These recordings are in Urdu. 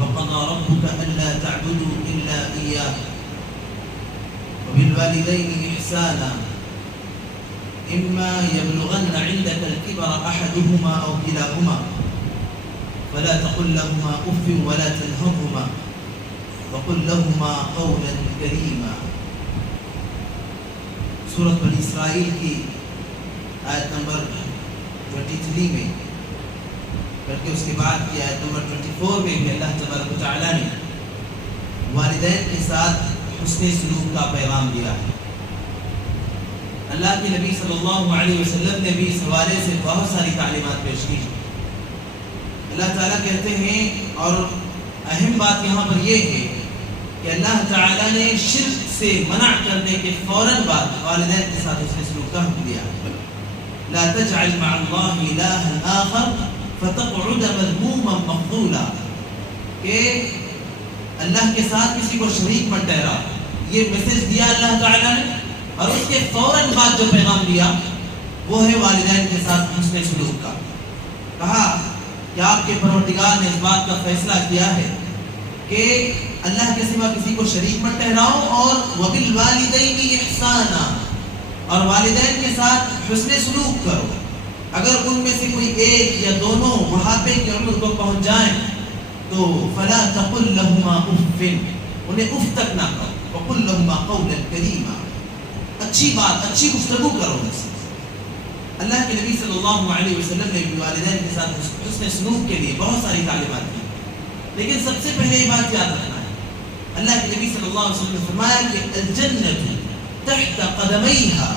وقضى ربك ألا تعبدوا إلا إياه وبالوالدين إحسانا إما يبلغن عندك الكبر أحدهما أو كلاهما فلا تقل لهما أف ولا تنهرهما وقل لهما قولا كريما. سورۃ بنی اسرائیل کی آیت نمبر 23 میں، بلکہ اس کے بعد کی آیت نمبر 24 میں بھی اللہ تبارک و تعالیٰ نے والدین کے ساتھ حسن سلوک کا پیغام دیا ہے. اللہ کے نبی صلی اللہ علیہ وسلم نے بھی اس حوالے سے بہت ساری تعلیمات پیش کی. اللہ تعالیٰ کہتے ہیں، اور اہم بات یہاں پر یہ ہے کہ اللہ تعالیٰ نے شرک سے منع کرنے کے فوراً بعد والدین کے ساتھ حسن سلوک کا حکم دیا. لا تجعل مع اللہ الہا آخر فتقعد مذموما مخذولا، کہ اللہ کے ساتھ کسی کو شریک مت ٹھہرا. یہ میسج دیا اللہ تعالیٰ نے، اور اس کے فوراً بعد جو پیغام دیا وہ ہے والدین کے ساتھ حسن سلوک کا. کہا کہ آپ کے پروردگار نے اس بات کا فیصلہ کیا ہے کہ اللہ کے سوا کسی کو شریک مت ٹھہراؤ، اور وبالوالدین احسانا، اور والدین کے ساتھ حسن سلوک کرو. اگر ان میں سے کوئی ایک یا دونوں بڑھاپے کی عمر کو پہنچ جائیں تو فلا تقل لهما اف، انہیں اف تک نہ کہو. وقل لهما قولا کریما، اچھی بات، اچھی گفتگو کرو ان سے. اللہ کے نبی صلی اللہ علیہ وسلم نے والدین کے ساتھ حسن سلوک کے لیے بہت ساری تعلیمات دی، لیکن سب سے پہلے یہ بات یاد رکھنا ہے، اللہ کے نبی صلی اللہ علیہ وسلم نے فرمایا کہ الجنت تحت قدمیہا،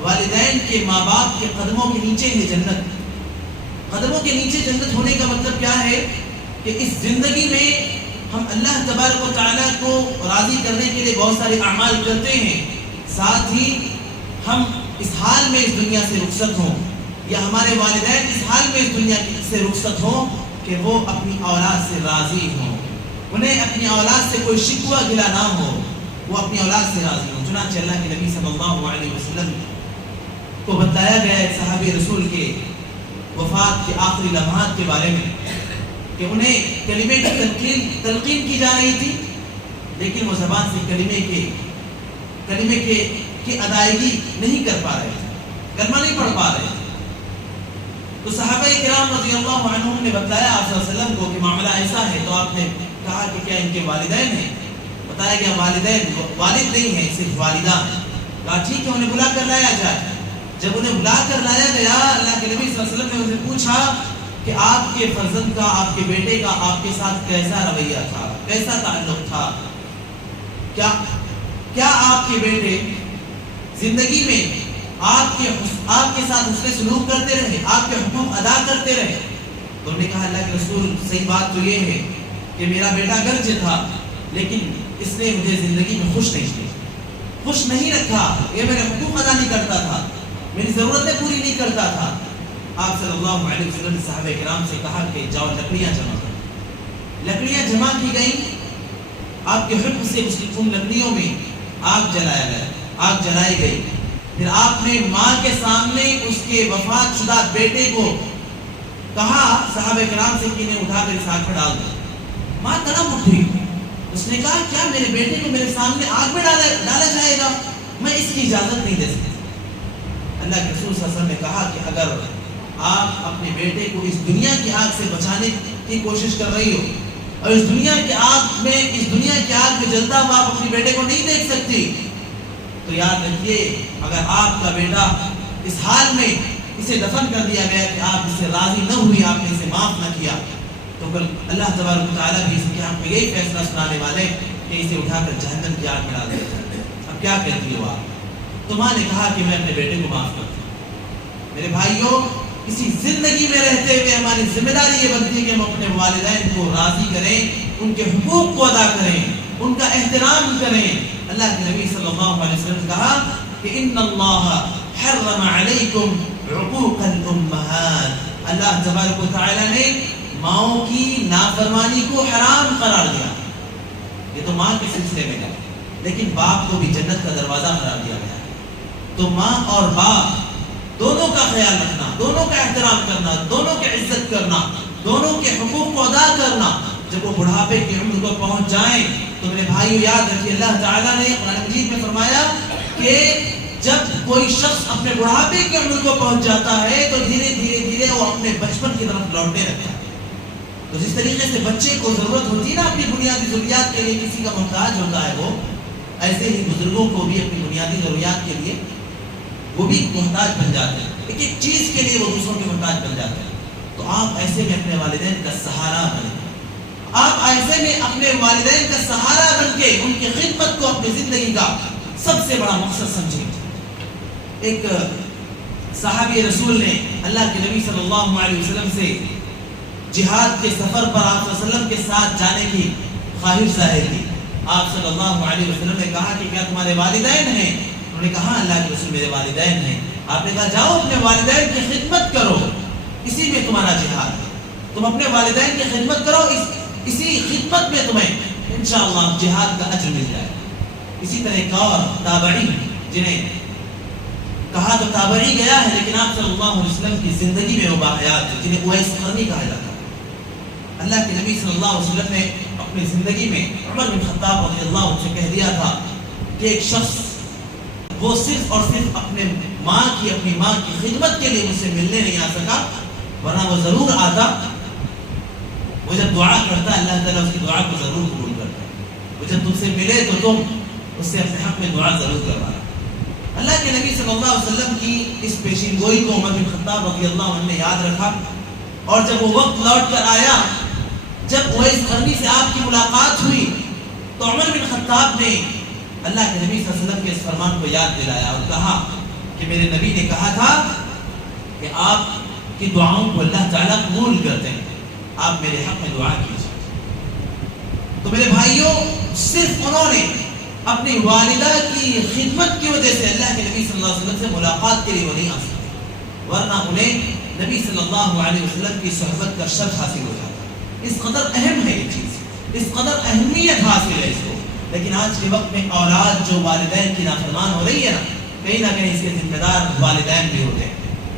والدین کے ماں باپ کے قدموں کے نیچے ہے جنت. قدموں کے نیچے جنت ہونے کا مطلب کیا ہے کہ اس زندگی میں ہم اللہ تبارک و تعالیٰ کو راضی کرنے کے لیے بہت سارے اعمال کرتے ہیں، ساتھ ہی ہم اس حال میں اس دنیا سے رخصت ہوں، یا ہمارے والدین اس حال میں اس دنیا سے رخصت ہوں کہ وہ اپنی اولاد سے راضی ہوں، انہیں اپنی اولاد سے کوئی شکوہ گلہ نہ ہو، وہ اپنی اولاد سے راضی ہوں. چنانچہ اللہ کے نبی صلی اللہ علیہ وسلم کو بتایا گیا ہے صحابی رسول کے وفات کے آخری لمحات کے بارے میں کہ انہیں کلمے کی تلقین کی جا رہی تھی، لیکن وہ زبان سے کلمے کی ادائیگی نہیں کر پا رہے تھے، کلمہ نہیں پڑھ پا رہے تھے. تو صحابہ کرام رضی اللہ عنہم نے بتایا آپ صلی اللہ علیہ وسلم کو کہ معاملہ ایسا ہے. تو آپ نے کہا کہ کیا ان کے والدین ہیں؟ بتایا گیا والدین، والد نہیں ہیں، صرف والدہ ہیں. کہا ٹھیک ہے، انہیں بلا کر لایا جائے. جب انہیں بلا کر لایا گیا، اللہ کے نبی صلی اللہ علیہ وسلم نے ان سے پوچھا کہ آپ کے فرزند کا، آپ کے بیٹے کا آپ کے ساتھ کیسا رویہ تھا، کیسا تعلق تھا؟ کیا آپ کے بیٹے زندگی میں آپ کے ساتھ حسن سلوک کرتے رہے، آپ کے حقوق ادا کرتے رہے؟ تو انہوں نے کہا اللہ کے رسول، صحیح بات تو یہ ہے کہ میرا بیٹا گرچہ تھا لیکن اس نے مجھے زندگی میں خوش نہیں رکھا، یہ میرے حقوق ادا نہیں کرتا تھا، میری ضرورتیں پوری نہیں کرتا تھا. آپ صلی اللہ علیہ وسلم نے صحابہ کرام سے کہا کہ جاؤ لکڑیاں جمع کرو. لکڑیاں جمع کی گئیں، آپ کے حکم سے ان لکڑیوں میں آگ جلائی گئی. پھر آپ نے ماں کے سامنے اس کے وفات شدہ بیٹے کو کہا صحابہ کرام سے کہ انہیں اٹھا کر اس آگ میں ڈال دو. ماں تڑپ اٹھی، اس نے کہا کیا میرے بیٹے کو میرے سامنے آگ میں ڈالا جائے گا؟ میں اس کی اجازت نہیں دے سکتی. اللہ کے رسول صلی اللہ علیہ وسلم نے کہا کہ اگر آپ اپنے بیٹے کو اس دنیا کی آگ سے بچانے کی کوشش کر رہی ہو اور اس دنیا کی آگ میں جلتا ہوا آپ اپنے بیٹے کو نہیں دیکھ سکتی، تو یاد رکھیے اگر آپ کا بیٹا اس حال میں اسے دفن کر دیا گیا کہ آپ اس سے راضی نہ ہوئی، آپ نے اسے معاف نہ کیا، تو کل اللہ تبارک و تعالیٰ بھی اس کے ہم کو یہی فیصلہ سنانے والے کہ اسے اٹھا کر جہنم کی آگ میں ڈال دیا جائے. اب کیا کہتی ہو آپ؟ تو ماں نے کہا کہ میں اپنے بیٹے کو معاف کرتی ہوں. میرے بھائیوں، اسی زندگی میں رہتے ہوئے ہماری ذمہ داری یہ بنتی ہے کہ ہم اپنے والدین کو راضی کریں، ان کے حقوق کو ادا کریں، ان کا احترام کریں. اللہ کے نبی صلی اللہ علیہ وسلم نے کہا کہ ان اللہ حرم علیکم عقوق الامہات، اللہ تبارک و تعالیٰ نے ماؤں کی نافرمانی کو حرام قرار دیا. یہ تو ماں کے سلسلے میں ہے، لیکن باپ کو بھی جنت کا دروازہ قرار دیا گیا. تو ماں اور باپ دونوں کا خیال رکھنا، دونوں کا احترام کرنا، دونوں کی عزت کرنا، دونوں کے حقوق کو ادا کرنا، جب وہ بڑھاپے کی عمر کو پہنچ جائیں تو میرے بھائیو یاد رکھیے اللہ تعالیٰ نے قرآن مجید میں فرمایا کہ جب کوئی شخص اپنے بڑھاپے کی عمر کو پہنچ جاتا ہے تو دھیرے دھیرے وہ اپنے بچپن کی طرف لوٹنے لگتا ہے. تو جس طریقے سے بچے کو ضرورت ہوتی ہے نا اپنی بنیادی ضروریات کے لیے کسی کا محتاج ہوتا ہے وہ، ایسے ہی بزرگوں کو بھی اپنی بنیادی ضروریات کے لیے وہ بھی محتاج بن جاتے ہیں. ایک ایک چیز کے لیے وہ دوسروں کے محتاج بن جاتے ہیں. تو آپ ایسے میں اپنے والدین کا سہارا بنیں. آپ ایسے میں اپنے والدین کا سہارا بن کے ان کی خدمت کو اپنی زندگی کا سب سے بڑا مقصد سمجھیں. ایک صحابی رسول نے اللہ کے نبی صلی اللہ علیہ وسلم سے جہاد کے سفر پر آپ صلی اللہ علیہ وسلم کے ساتھ جانے کی خواہش ظاہر کی. آپ صلی اللہ علیہ وسلم نے کہا کہ کیا تمہارے والدین ہیں؟ انہوں نے کہا اللہ کے رسول میرے والدین ہیں. آپ نے کہا جاؤ اپنے والدین کی خدمت کرو، اسی میں تمہارا جہاد ہے. تم اپنے والدین کی خدمت کرو، اسی خدمت میں تمہیں انشاءاللہ جہاد کا اجر مل جائے. اسی طرح ایک اور تابعی جنہیں کہا تو تابعی گیا ہے لیکن آپ صلی اللہ علیہ وسلم کی زندگی میں وہ باحیات تھے جنہیں اویس قرنی کہا جاتا ہے. اللہ کے نبی صلی اللہ علیہ وسلم نے اپنی زندگی میں عمر بن خطاب رضی اللہ عنہ سے کہہ دیا تھا کہ ایک شخص وہ صرف اور صرف اپنی ماں کی خدمت کے لیے مجھ سے ملنے نہیں آ سکا، ورنہ وہ ضرور آتا. وہ جب دعا کرتا ہے اللہ تعالیٰ اس کی دعا کو ضرور قبول کرتا ہے. وہ جب تم سے ملے تو تم اس سے اپنے حق میں دعا ضرور کروانا. اللہ کے نبی صلی اللہ علیہ وسلم کی اس پیشین گوئی کو عمر بن خطاب رضی اللہ عنہ نے یاد رکھا، اور جب وہ وقت لوٹ کر آیا جب اویس قرنی سے آپ کی ملاقات ہوئی تو عمر بن خطاب نے اللہ کے نبی صلی اللہ علیہ وسلم کے اس فرمان کو یاد دلایا اور کہا کہ میرے نبی نے کہا تھا کہ آپ کی دعاؤں کو اللہ تعالیٰ قبول کرتے ہیں، آپ میرے حق میں دعا کیجیے. تو میرے بھائیوں صرف انہوں نے اپنی والدہ کی خدمت کی وجہ سے اللہ کے نبی صلی اللہ علیہ وسلم سے ملاقات کے لیے وہ نہیں آ سکتے، ورنہ انہیں نبی صلی اللہ علیہ وسلم کی صحبت کا شرف حاصل ہو جاتا. اس قدر اہم ہے یہ چیز، اس قدر اہمیت حاصل ہے اس کو. لیکن آج کے وقت میں اولاد جو والدین کی نافرمان ہو رہی ہے نا، کہیں نہ کہیں اس کے ذمہ دار والدین بھی ہوتے ہیں.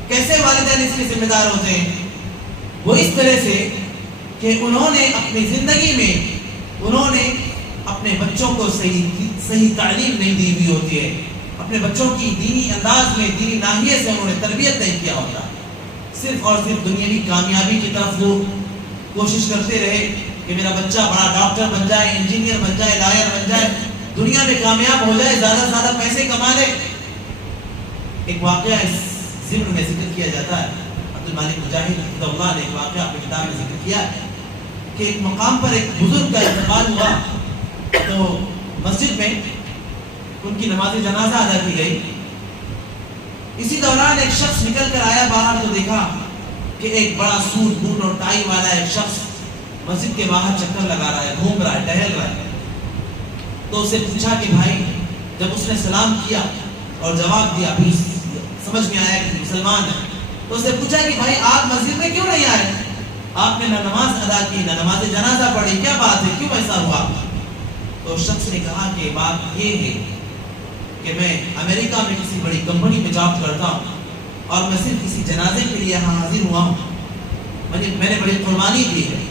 کیسے والدین اس کے ذمہ دار ہوتے ہیں؟ وہ اس طرح سے کہ انہوں نے اپنی زندگی میں انہوں نے اپنے بچوں کو صحیح تعلیم نہیں دی ہوئی ہوتی ہے، اپنے بچوں کی دینی انداز میں دینی ناحیے سے انہوں نے تربیت نہیں کیا ہوتا. صرف اور صرف دنیاوی کامیابی کی طرف وہ کوشش کرتے رہے کہ میرا بچہ بڑا ڈاکٹر بن جائے، انجینئر بن جائے، لائر بن جائے، دنیا میں کامیاب ہو جائے، زیادہ سے زیادہ پیسے کما لے. ایک واقعہ اس ضمن میں ذکر کیا جاتا ہے، عبد المالک مجاہد حفظہ اللہ نے ایک واقعہ اپنی کتاب میں ذکر کیا ہے کہ ایک مقام پر ایک بزرگ کا انتقال ہوا تو مسجد میں ان کی نماز جنازہ ادا کی گئی. اسی دوران ایک شخص نکل کر آیا باہر تو دیکھا کہ ایک بڑا سوٹ بوٹ اور ٹائی والا ایک شخص مسجد کے باہر چکر لگا رہا ہے، گھوم رہا ہے، ٹہل رہا ہے. تو اسے پوچھا کہ بھائی، جب اس نے سلام کیا اور جواب دیا، پھر سمجھ میں آیا کہ مسلمان ہے، تو اسے پوچھا کہ بھائی آپ مسجد میں کیوں نہیں آئے؟ آپ نے نہ نماز ادا کی، نہ نماز جنازہ پڑھی، کیا بات ہے، کیوں ایسا ہوا؟ تو شخص نے کہا کہ بات یہ ہے کہ میں امریکہ میں کسی بڑی کمپنی میں جاب کرتا ہوں اور میں صرف کسی جنازے کے لیے یہاں حاضر ہوا ہوں. میں نے بڑی قربانی دی ہے،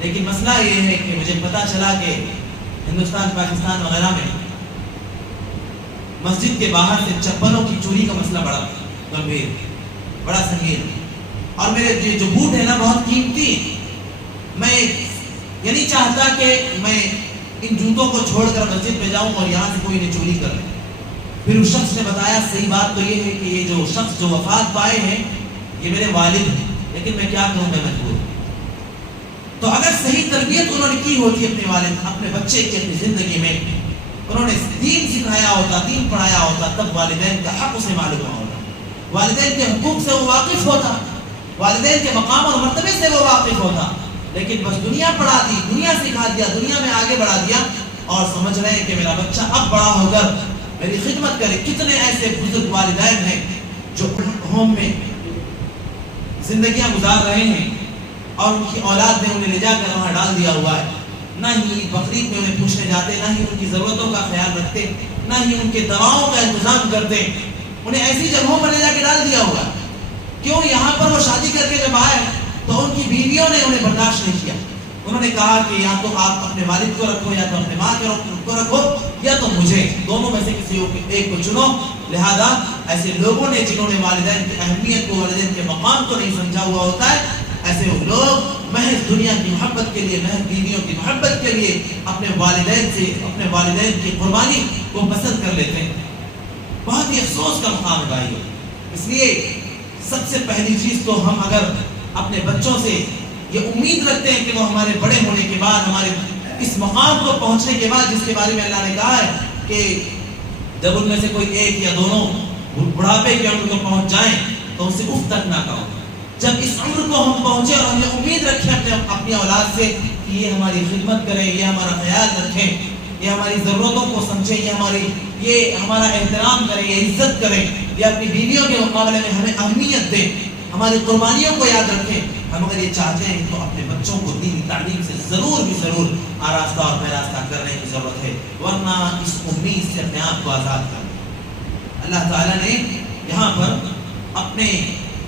لیکن مسئلہ یہ ہے کہ مجھے پتا چلا کہ ہندوستان، پاکستان وغیرہ میں مسجد کے باہر سے چپلوں کی چوری کا مسئلہ بڑا گمبھیر، بڑا سنگین، اور میرے جو بوٹ ہے نا بہت قیمتی. میں یہ نہیں چاہتا کہ میں ان جوتوں کو چھوڑ کر مسجد میں جاؤں اور یہاں سے کوئی نے چوری کر لے. پھر اس شخص نے بتایا صحیح بات تو یہ ہے کہ یہ جو شخص جو وفات پائے ہیں یہ میرے والد ہیں، لیکن میں کیا کروں، میں مجبور ہوں. تو اگر صحیح تربیت انہوں نے کی ہوتی اپنے بچے کی اپنی زندگی میں، انہوں نے دین سکھایا ہوتا، دین پڑھایا ہوتا، تب والدین کا حق اسے معلوم ہوتا، والدین کے حقوق سے وہ واقف ہوتا، والدین کے مقام اور مرتبے سے وہ واقف ہوتا. لیکن بس دنیا پڑھا دی، دنیا سکھا دیا، دنیا میں آگے بڑھا دیا اور سمجھ رہے ہیں کہ میرا بچہ اب بڑا ہو کر میری خدمت کرے. کتنے ایسے بزرگ والدین ہیں جو ہوم میں زندگیاں گزار رہے ہیں اور ان کی اولاد نے انہیں لے جا کر وہاں ڈال دیا ہوا ہے. نہ ہی بقرعید میں انہیں پوچھنے جاتے، نہ ہی ان کی ضرورتوں کا خیال رکھتے، نہ ہی ان کے دواؤں کا انتظام کرتے. انہیں ایسی جگہوں پر لے جا کے ڈال دیا ہوا. کیوں؟ یہاں پر وہ شادی کر کے جب آئے تو ان کی بیویوں نے انہیں برداشت نہیں کیا، انہوں نے کہا کہ یا تو آپ اپنے والد کو رکھو یا تو اپنے ماں کو رکھو یا تو مجھے، دونوں میں سے کسی ایک کو چنو۔ لہذا ایسے لوگوں نے جنہوں نے والدین کی اہمیت کو، والدین کے مقام کو نہیں سمجھا ہوا ہوتا ہے، ایسے لوگ محض دنیا کی محبت کے لیے، محض بیویوں کی محبت کے لیے اپنے والدین کی قربانی کو پسند کر لیتے ہیں۔ بہت ہی افسوس کا مقام ہے بھائیو۔ اس لیے سب سے پہلی چیز تو ہم اگر اپنے بچوں سے یہ امید رکھتے ہیں کہ وہ ہمارے بڑے ہونے کے بعد، ہمارے اس مقام کو پہنچنے کے بعد، جس کے بارے میں اللہ نے کہا ہے کہ جب ان میں سے کوئی ایک یا دونوں بڑھاپے کی عمر کو پہنچ جائیں تو ان سے اف تک نہ کہو۔ جب اس عمر کو ہم پہنچے اور ہم یہ امید رکھیں اپنی اولاد سے کہ یہ ہماری خدمت کریں، یہ ہمارا خیال رکھیں، یہ ہماری ضرورتوں کو سمجھیں، یہ ہمارا احترام کریں، یہ عزت کریں، یہ اپنی بیویوں کے مقابلے میں ہمیں اہمیت دیں، ہماری قربانیوں کو یاد رکھیں، ہم اگر یہ چاہتے ہیں تو اپنے بچوں کو دینی تعلیم سے ضرور آراستہ اور پیراستہ کرنے کی ضرورت ہے، ورنہ اس امید سے اپنے آپ کو آزاد کر۔ اللہ تعالیٰ نے یہاں پر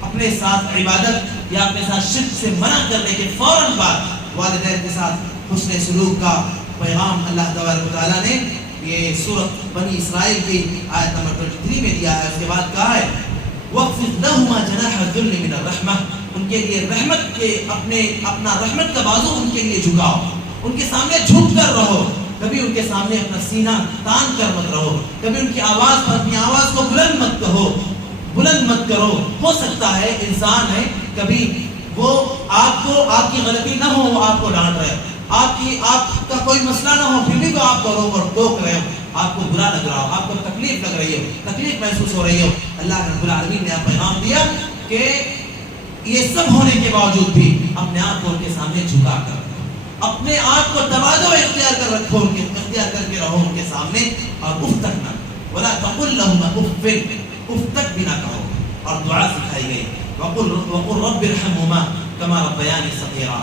اپنے ساتھ عبادت یا اپنے ساتھ شرک سے منع کرنے کے فوراً بعد والدین کے ساتھ حسن سلوک کا پیغام اللہ تبارک و تعالیٰ نے یہ سورۃ بنی اسرائیل کی آیت نمبر 23 میں دیا ہے۔ اس کے بعد کہا ہے وَاخْفِضْ لَهُمَا جَنَاحَ الذُّلِّ مِنَ الرَّحْمَةِ، ان کے لیے رحمت کے اپنا رحمت کا بازو ان کے لیے جھکاؤ، ان کے سامنے جھک کر رہو، کبھی ان کے سامنے اپنا سینہ تان کر مت رہو، کبھی ان کی آواز پر اپنی آواز کو بلند مت کرو۔ ہو سکتا ہے انسان ہے، کبھی وہ آپ کی غلطی نہ ہو، وہ آپ کو ڈانٹ رہے ہو، آپ کا کوئی مسئلہ نہ ہو، پھر بھی وہ آپ کو روک اور ٹوک رہے ہو، آپ کو برا لگ رہا ہو، آپ کو تکلیف لگ رہی ہو، تکلیف محسوس ہو رہی ہو، اللہ رب العالمین نے آپ پیغام دیا کہ یہ سب ہونے کے باوجود بھی اپنے آپ کو ان کے سامنے جھکا کر، اپنے آپ کو تواضع اختیار کر کے رہو ان کے سامنے، اور اف تک نہ، ولا تقل لهما اف، اف تک بھی نہ کہو۔ اور دعا سکھائی گئی وقل رب ارحمهما كما ربياني صغيرا۔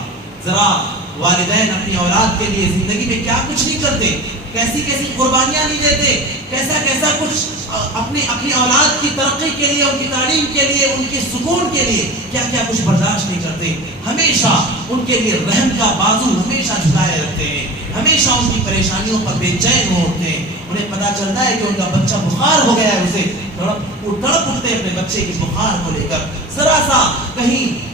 ذرا والدین اپنی اولاد کے لیے زندگی میں کیا کچھ نہیں کرتے، کیسی قربانیاں نہیں دیتے، کیسا کچھ اپنی اولاد کی ترقی کے لیے، ان کی تعلیم کے لیے، ان کے سکون کے لیے کیا کچھ برداشت نہیں کرتے، ہمیشہ ان کے لیے رحم کا بازو ہمیشہ جھکائے رکھتے ہیں، ہمیشہ ان کی پریشانیوں پر بے چین ہوتے ہیں۔ انہیں پتا چلتا ہے کہ ان کا بچہ بخار ہو گیا ہے، اسے تڑپ اٹھتے ہیں اپنے بچے کی بخار کو لے کر، ذرا سا کہیں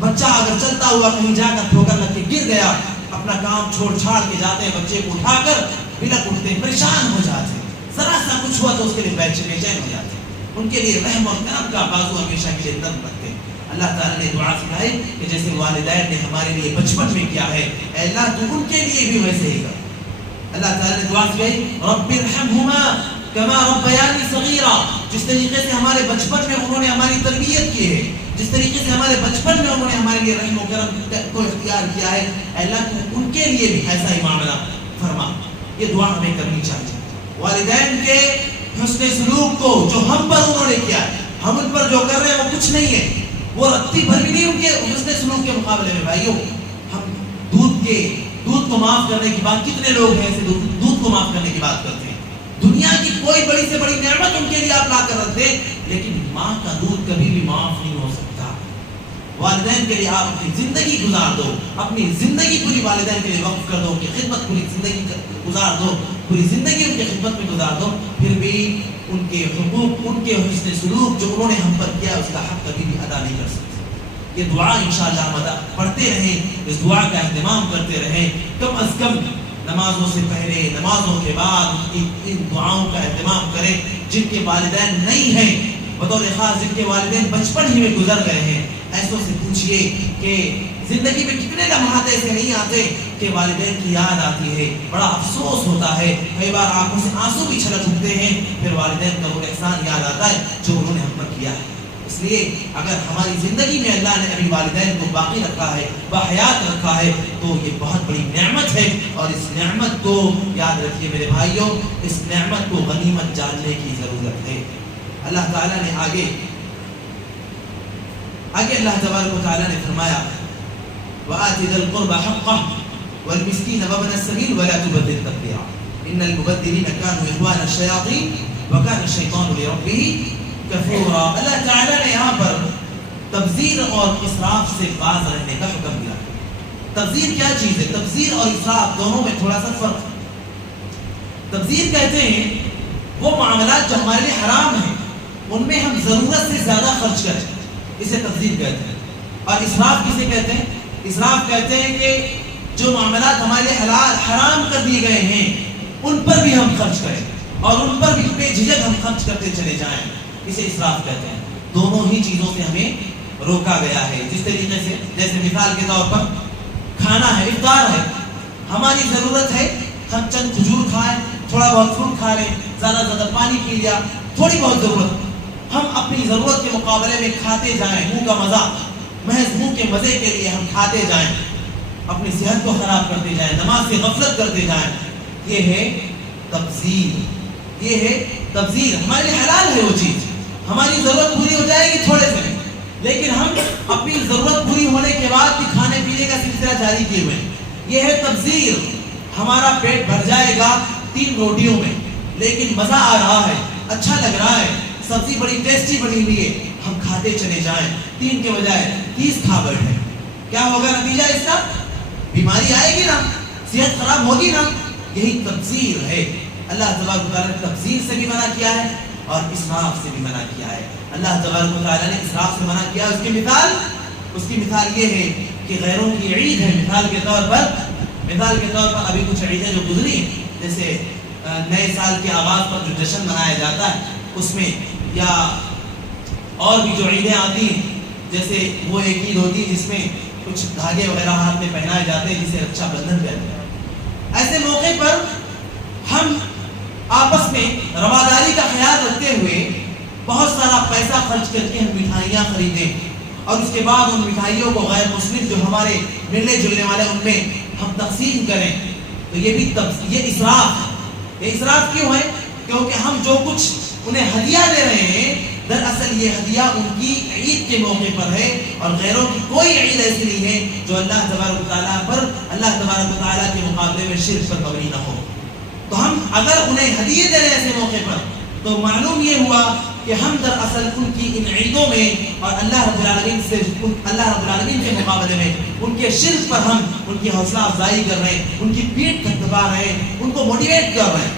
بچہ اگر چلتا ہوا کہیں جا کر ٹھوکر لگ کے گر گیا، اپنا کام چھوڑ چھاڑ کے جاتے ہیں، بچے کو اٹھا کر بلک اٹھتے ہیں، پریشان ہو جاتے ہیں، ذرا سا کچھ ہوا تو اس کے لیے بے چین ہو جاتے ہیں، ان کے لیے رحم اور کرم کا بازو ہمیشہ کے لیے نرم رکھتے ہیں۔ اللہ تعالیٰ نے دعا سکھائی کہ جیسے والدین نے ہمارے لیے بچپن میں کیا ہے، اے اللہ تو ان کے لیے بھی ویسے ہی کر۔ اللہ تعالیٰ نے دعا سکھائی رب ارحمہما کما ربیانی صغیرا، جس طریقے سے ہمارے بچپن میں انہوں نے ہماری تربیت کی ہے، جس طریقے سے ہمارے بچپن میں انہوں نے ہمارے لیے رحم و کرم کو اختیار کیا ہے، اے اللہ تو ان کے لیے بھی ایسا ہی معاملہ فرما۔ یہ دعا ہمیں کرنی چاہیے۔ والدین کے حسن سلوک کو جو ہم پر انہوں نے کیا ہے، ہم ان پر جو کر رہے ہیں وہ کچھ نہیں ہے، وہ رتی بھر بھی نہیں ان کے حسن سلوک کے مقابلے میں۔ بھائیو، ہم دودھ کو معاف کرنے کی بات، کتنے لوگ ہیں ایسے دودھ کو معاف کرنے کی بات کرتے ہیں، دنیا کی کوئی بڑی سے بڑی نعمت ان کے لیے آپ لا کر رکھ دیں، لیکن ماں کا دودھ کبھی بھی معاف نہیں ہو سکتا۔ والدین کے لیے آپ اپنی زندگی گزار دو، اپنی زندگی پوری والدین کے لیے وقف کر دو، ان کی خدمت پوری زندگی گزار دو، پوری زندگی ان کی خدمت میں گزار دو، پھر بھی ان کے حقوق، ان کے حسن سلوک جو انہوں نے ہم پر کیا اس کا حق کبھی بھی ادا نہیں کر سکتے۔ یہ دعا انشاءاللہ ہم پڑھتے رہیں، اس دعا کا اہتمام کرتے رہیں، کم از کم نمازوں سے پہلے، نمازوں کے بعد ان دعاؤں کا اہتمام کریں۔ جن کے والدین نہیں ہیں، بطور خاص جن کے والدین بچپن ہی میں گزر گئے ہیں، ایسوں سے پوچھئے کہ زندگی میں کتنے لمحات ایسے نہیں آتے کہ والدین کی یاد آتی ہے، بڑا افسوس ہوتا ہے، کئی بار آنکھوں سے آنسو بھی چھلک اٹھتے ہیں، پھر والدین کا وہ احسان یاد آتا ہے جو انہوں نے ہم پر کیا ہے۔ اس لیے اگر ہماری زندگی میں اللہ نے ابھی والدین کو باقی رکھا ہے، باحیات رکھا ہے، تو یہ بہت بڑی نعمت ہے، اور اس نعمت کو یاد رکھیے میرے بھائیوں، اس نعمت کو غنیمت جاننے کی ضرورت ہے۔ اللہ تعالیٰ نے آگے اللہ تبارک و تعالیٰ نے فرمایا وَآتِ ذَا الْقُرْبَ حَقَّهُ وَالْمِسْكِينَ وَابْنَ السَّبِيلِ وَلَا تُبَذِّرْ تَبْذِيرًا إِنَّ الْمُبَذِّرِينَ كَانُوا إِخْوَانَ الشَّيَاطِينِ وَكَانَ الشَّيْطَانُ لِرَبِّهِ کفورا۔ اللہ تعالیٰ نے یہاں پر تبذیر اور اسراف سے باز رہنے کا حکم دیا۔ تبذیر کیا چیز ہے؟ تبذیر اور اسراف دونوں میں تھوڑا سا فرق ہے۔ تبذیر کہتے ہیں وہ معاملات جو ہمارے لیے حرام ہیں ان میں ہم ضرورت سے زیادہ خرچ کریں، اسے تبذیر کہتے ہیں۔ اور اسراف کسے کہتے ہیں؟ اسراف کہتے ہیں کہ جو معاملات ہمارے لیے حلال حرام کر دیے گئے ہیں ان پر بھی ہم خرچ کریں اور ان پر بھی بے جھجک ہم خرچ کرتے چلے جائیں، اسے اسراف کہتے ہیں۔ دونوں ہی چیزوں سے ہمیں روکا گیا ہے۔ جس طریقے سے جیسے مثال کے طور پر کھانا ہے، افطار ہے، ہماری ضرورت ہے ہم چند کھجور کھائیں، تھوڑا بہت فروٹ کھا لیں، زیادہ زیادہ پانی پی لیا، تھوڑی بہت ضرورت، ہم اپنی ضرورت کے مقابلے میں کھاتے جائیں، منہ کا مزہ، محض منہ کے مزے کے لیے ہم کھاتے جائیں، اپنی صحت کو خراب کرتے جائیں، نماز سے غفلت کرتے جائیں، یہ ہے تبذیر۔ یہ ہے تبذیر۔ ہمارے لیے حلال ہے وہ چیز، ہماری ضرورت پوری ہو جائے گی تھوڑے سے، لیکن ہم اپنی ضرورت پوری ہونے کے بعد بھی کھانے پینے کا سلسلہ جاری کیے ہوئے، یہ ہے تبذیر۔ ہمارا پیٹ بھر جائے گا 3 روٹیوں میں، لیکن مزہ آ رہا ہے، اچھا لگ رہا ہے، سبزی بڑی ٹیسٹی بنی ہوئی ہے، ہم کھاتے چلے جائیں، 3 کے بجائے 30 کھا بیٹھے، کیا ہوگا نتیجہ اس کا؟ بیماری آئے گی نا، صحت خراب ہوگی نا۔ یہی تبذیر ہے۔ اللہ تبارک و تعالیٰ نے تبذیر سے بھی منع کیا ہے اور اسراف سے بھی منع کیا ہے۔ اللہ تبارک و تعالیٰ نے اسراف سے منع کیا، اس کی مثال یہ ہے کہ غیروں کی عید ہے، مثال کے طور پر ابھی کچھ عیدیں جو گزری ہیں، جیسے نئے سال کے آغاز پر جو جشن منایا جاتا ہے اس میں، یا اور بھی جو عیدیں آتی ہیں، جیسے وہ ایک عید ہوتی ہے جس میں کچھ دھاگے وغیرہ ہاتھ میں پہنائے جاتے ہیں جسے رکشا بندھن کہتے ہیں۔ ایسے موقع پر ہم آپس میں رواداری کا خیال رکھتے ہوئے بہت سارا پیسہ خرچ کر کے ہم مٹھائیاں خریدیں اور اس کے بعد ان مٹھائیوں کو غیر مسلم جو ہمارے ملنے جلنے والے ان میں ہم تقسیم کریں، تو یہ اسراف ہے۔ یہ اسراف کیوں ہے؟ کیونکہ ہم جو کچھ انہیں ہدیہ دے رہے ہیں دراصل یہ ہدیہ ان کی عید کے موقع پر ہے، اور غیروں کی کوئی عید ایسی نہیں ہے جو اللہ تبارک و تعالیٰ کے مقابلے میں شرک پر مبنی نہ ہو۔ تو ہم اگر انہیں ہدیے دے رہے ہیں ایسے موقع پر تو معلوم یہ ہوا کہ ہم دراصل ان کی ان عیدوں میں اور اللہ رب العالمین کے مقابلے میں ان کے شرک پر ہم ان کی حوصلہ افزائی کر رہے ہیں، ان کی پیٹھ تھپا رہے ہیں، ان کو موٹیویٹ کر رہے ہیں۔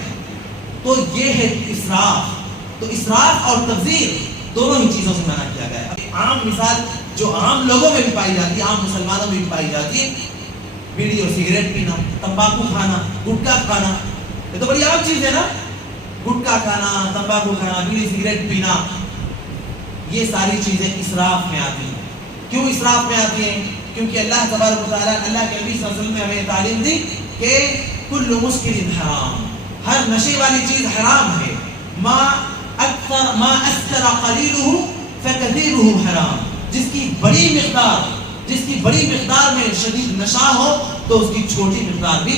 تو یہ ہے اسراف۔ تو اسراف اور تبذیر دونوں ہی چیزوں سے منع کیا گیا ہے۔ عام مثال جو عام لوگوں میں بھی پائی جاتی ہے، عام مسلمانوں میں بھی پائی جاتی ہے، بیڑی اور سگریٹ پینا، تمباکو کھانا، گٹکا کھانا، یہ تو بڑی عام چیز ہے نا، گٹکا کھانا، تمباکو کھانا، بیڑی سگریٹ پینا، یہ ساری چیزیں اسراف میں آتی ہیں۔ کیوں اسراف میں آتی ہیں؟ کیونکہ اللہ تبارک و تعالیٰ، اللہ کے نبی صلی اللہ علیہ وسلم نے ہمیں تعلیم دی کہ کل مسکر حرام، ہر نشے والی چیز حرام ہے، ما اسکر قلیلہ فکثیرہ حرام، جس کی بڑی مقدار میں شدید نشہ ہو تو اس کی چھوٹی مقدار بھی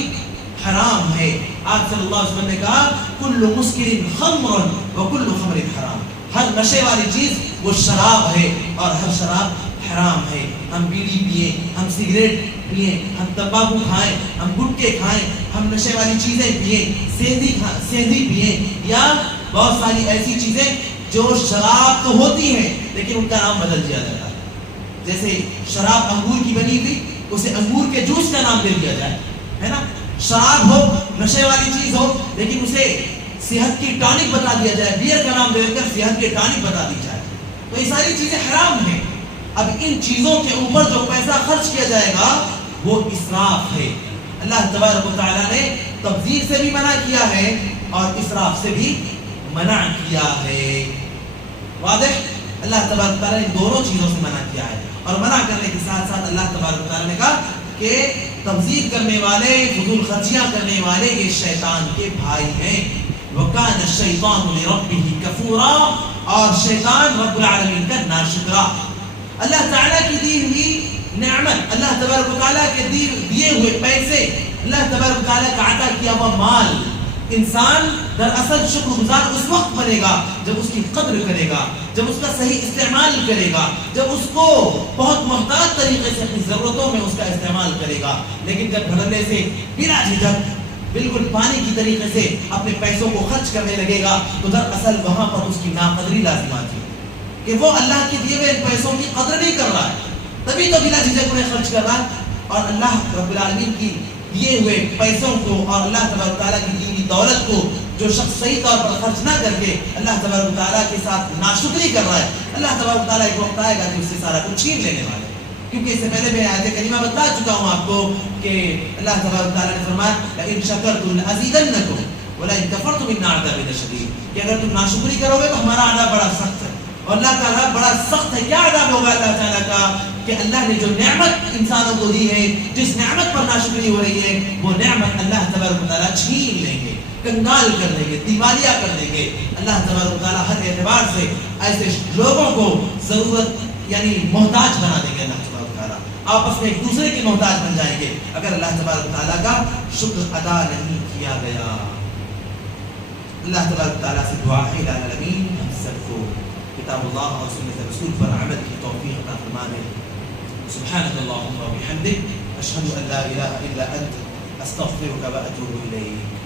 حرام ہے۔ آپ صلی اللہ علیہ وسلم نے کہا کل مسکر خمر وکل خمر حرام، ہر نشے والی چیز وہ شراب ہے اور ہر شراب حرام ہے۔ ہم بیڑی پیئے، ہم سگریٹ پیئے، ہم تمباکو کھائیں، ہم گٹکے کھائیں، ہم نشے والی چیزیں پیئیں، سیندی پیئیں، یا بہت ساری ایسی چیزیں جو شراب تو ہوتی ہیں لیکن ان کا نام بدل دیا جاتا ہے۔ جیسے شراب انگور کی بنی ہوئی، اسے انگور کے جوس کا نام دے دیا جائے، ہے نا۔ شراب ہو، نشے والی چیز ہو، لیکن اسے صحت کی ٹانک بتا دیا جائے، بیئر کا نام دے کر صحت کی ٹانک بتا دی جائے، تو یہ ساری چیزیں حرام ہیں۔ اب ان چیزوں کے اوپر جو پیسہ خرچ کیا جائے گا وہ اسراف ہے۔ اللہ تبارک و تعالیٰ نے تبذیر سے بھی منع کیا ہے اور اسراف سے بھی منع کیا ہے۔ واضح؟ اللہ تبارک و تعالیٰ نے دونوں چیزوں سے منع کیا ہے، اور منع کرنے کے ساتھ ساتھ اللہ تبارک و تعالیٰ نے کہا کہ تبذیر کرنے والے، فضول خرچیاں کرنے والے یہ شیطان کے بھائی ہیں۔ وَكَانَ الشَّيْطَانُ لِرَبِّهِ كَفُورًا، اور شیطان رب العالمین کا ناشکرا۔ اللہ تعالیٰ کی دی ہوئی نعمت، اللہ تبارک و تعالیٰ کے دیے ہوئے پیسے، اللہ تبارک و تعالیٰ کا عطا کیا ہوا مال، انسان دراصل شکر گزار اس وقت بنے گا جب اس کی قدر کرے گا، جب اس کا صحیح استعمال کرے گا، جب اس کو بہت محتاط طریقے سے اپنی ضرورتوں میں اس کا استعمال کرے گا۔ لیکن جب بھرنے سے بلا جھجک بالکل پانی کی طریقے سے اپنے پیسوں کو خرچ کرنے لگے گا تو دراصل وہاں پر اس کی ناقدری لازم آتی ہے کہ وہ اللہ کے دیے ہوئے پیسوں کی قدر نہیں کر رہا ہے، تبھی تو بلا جھجک انہیں خرچ کر رہا ہے۔ اور اللہ رب العالمین کی دیے ہوئے پیسوں کو اور اللہ تبارک و تعالیٰ کی دی ہوئی دولت کو جو شخص صحیح طور پر خرچ نہ کر کے اللہ تبارک و تعالیٰ کے ساتھ ناشکری کر رہا ہے، اللہ تبارک و تعالیٰ ایک وقت آئے گا کہ اس سے سارا کچھ چھین لینے والا ہے. کیونکہ اس سے پہلے میں آیت کریمہ بتا چکا ہوں آپ کو کہ اللہ تبارک و تعالیٰ نے فرمایا لئن شکرتم لأزیدنکم ولئن کفرتم ان عذابی لشدید، کہ اگر تم ناشکری کرو گے تو ہمارا عذاب بڑا سخت ہے. اور اللہ تعالیٰ بڑا سخت ہے. کیا عذاب ہوگا اللہ تعالیٰ کا؟ کہ اللہ نے جو نعمت انسانوں کو دی ہے، جس نعمت پر ناشکری ہو رہی ہے، وہ نعمت اللہ تبارک و تعالیٰ چھین لیں گے، کنگال کر دیں گے، دیوالیہ کر دیں گے. اللہ تبارک و تعالیٰ ہر اعتبار سے ایسے لوگوں کو ضرورت یعنی محتاج بنا دیں گے. اللہ تبارک و تعالیٰ آپس میں ایک دوسرے کی محتاج بن جائیں گے اگر اللہ تبارک و تعالیٰ کا شکر ادا نہیں کیا گیا. اللہ تبارک و تعالیٰ سے دعا ہے الہ العالمین ہم سب کو کتاب اللہ اور سنت رسول پر عمل کی توفیق عطا فرما دے. سبحانک اللہم و بحمدک اشہد ان لا الہ الا انت استغفرک و اتوب الیک.